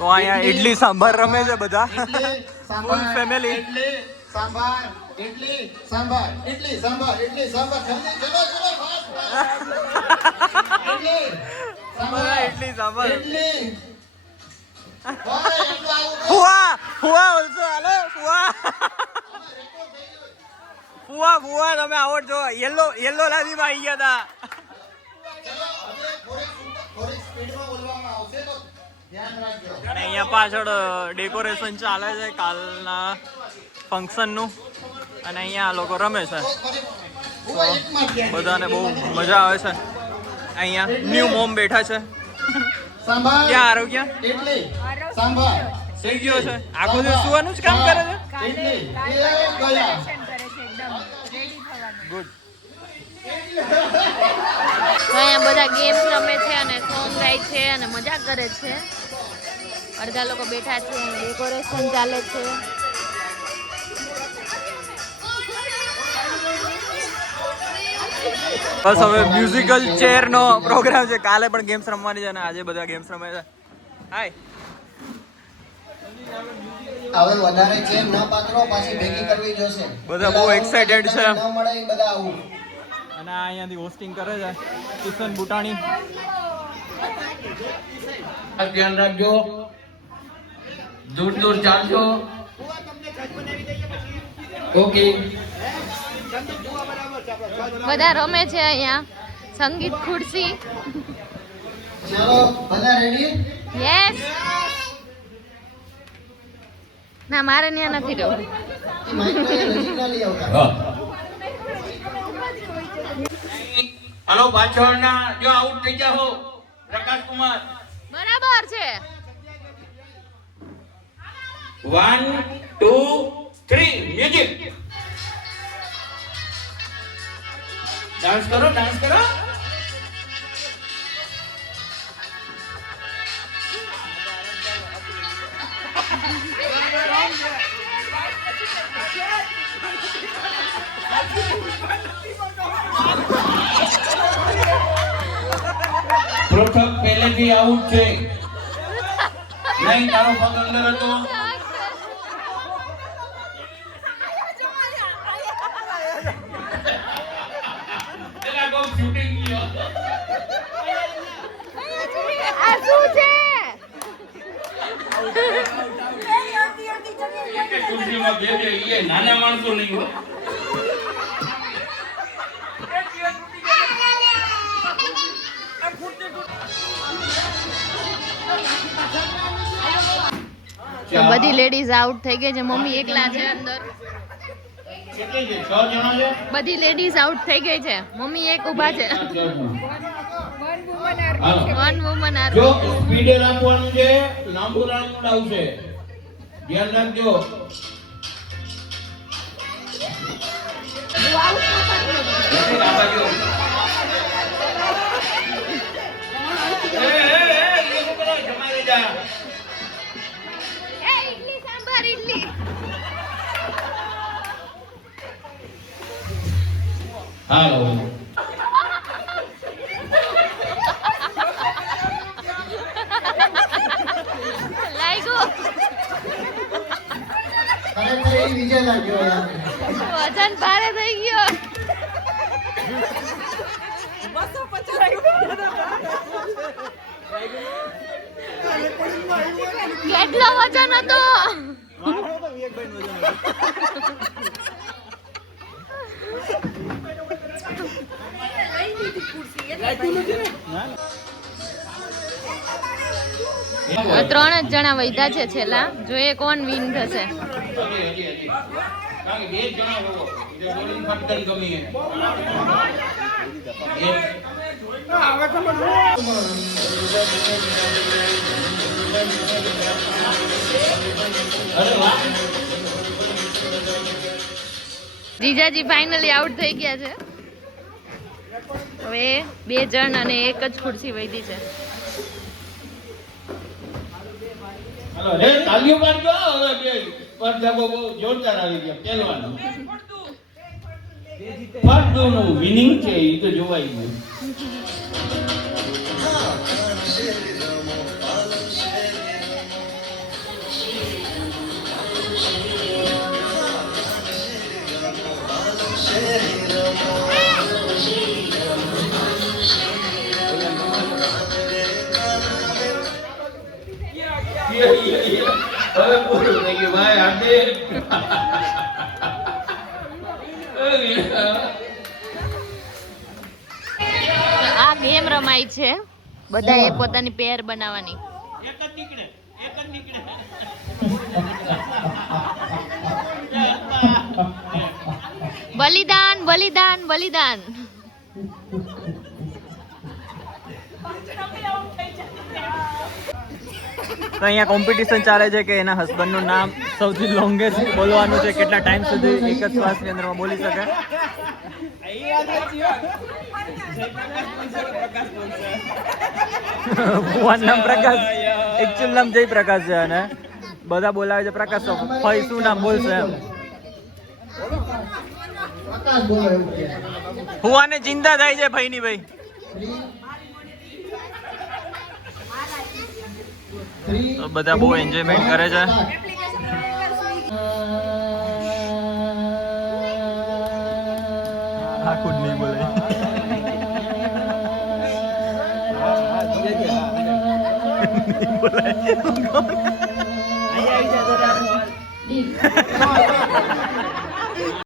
તો અહીંયા ઇડલી સાંભાર રમે છે બધા. ફૂલ ફેમિલી સાંભાર ઇડલી સાંભાર ઇડલી સાંભાર ઇડલી સાંભાર જલ્દી ચલો ચલો ફાસ્ટ ઇડલી સાંભાર ઇડલી સાંભાર. ઇડલી ભાઈ એટલું આવું નહીં. ફુવા ફુવા ઓલસો હાલો ફુવા. ફુવા ફુવા તમે આવડજો. યલો યલો લાદીમાં આવી ગયા હતા સ્પીડમાં બોલવામાં આવશે તો અહીંયા પાછળ ડેકોરેશન ચાલે છે કાલના ફંક્શનનું અને અહીંયા આ લોકો રમે છે. બધાને બહુ મજા આવે છે. અહીંયા ન્યૂ મોમ બેઠા છે. ક્યાં આરોગ્ય ઇડલી સુઈ ગયો છે. આખો દિવસ સુવાનું જ કામ કરે છે? ગુડ અહીંયા બધા ગેમ્સ રમે છે અને સોંગ ગાય છે અને મજા કરે છે. અડધા લોકો બેઠા છે ડેકોરેશન ચાલે છે. બસ હવે મ્યુઝિકલ ચેર નો પ્રોગ્રામ છે. કાલે પણ ગેમ્સ રમવાની છે અને આજે બધા ગેમ્સ રમે છે. હાય હવે વધારે ચેન ન પાત્રો પાછી ભેગી કરવી જોશે. બધા બહુ એક્સાઇટેડ છે. ન મળે એ બધા આવું. અને આ અહીંયાથી હોસ્ટિંગ કરે છે. કિશન બુટાણી ધ્યાન રાખજો. દૂર દૂર ચાલજો. ઓકે. બધા રમે છે અહીંયા. સંગીત ખુરશી. ચલો બધા રેડી યસ ના મારે ત્યાં નથી રહેવું હલો પાછળના જો આઉટ થઈ ગયા હો પ્રકાશ કુમાર. બરાબર છે. One two three music dance કરો ડાન્સ કરો. પ્રથમ પહેલેથી આવું છે. નહીં તારો પગ અંદર હતો પેલા કોક shooting ગયો. આ શું છે એક એક બે બે ઈએ નાના માણસો નહીં હોય તો બધી લેડીઝ આઉટ થઈ ગઈ છે મમ્મી એકલા છે અંદર. કેટલી છે છ જણા છે બધી લેડીઝ આઉટ થઈ ગઈ છે મમ્મી એક ઊભા છે. વન વુમન આર જો સ્પીડે રાખવાનું છે લાંબુ રાઉન્ડ આવશે. ધ્યાન રાખજો. હાલો લાગ્યો ખરેખર એ વિજય લાગ્યો યાર. વજન ભારે થઈ ગયો. કેટલો વજન હતો? ત્રણ જ જણા વૈધા છે છેલ્લા. જોઈએ કોણ વિન થશે. કારણ કે બે જણા લોકો. એટલે bowling ફટકન ગમી હે. જીજાજી ફાઇનલી આઉટ થઈ ગયા છે. હવે બે જણ અને એક જ ખુરશી વૈધી છે. હેલો રે તાલીઓ પાડજો હવે બે સ્પર્ધકો બહુ જોરદાર આવી ગયા પહેલવાનું ફર્સ્ટનું વિનિંગ છે એ તો જોવાય ગયું આ ગેમ રમાય છે. બધાએ પોતાની પેર બનાવવાની. એક જ નીકળે એક જ નીકળે. બલિદાન બલિદાન બલિદાન. તો અહીંયા કોમ્પિટિશન ચાલે છે કે એના હસબન્ડનું નામ સૌથી લોંગેસ્ટ બોલવાનું છે કેટલા ટાઈમ સુધી એક જ શ્વાસની અંદરમાં બોલી શકે? ભુવન નામ પ્રકાશ. એકચ્યુઅલ નામ જય પ્રકાશ છે અને બધા બોલાવે છે પ્રકાશ તો ફઈ શું નામ બોલશે? એમ. ભુવાને ચિંતા થાય છે ભાઈની ભાઈ થ્રી તો બધા બહુ એન્જોયમેન્ટ કરે છે આખું નહીં બોલે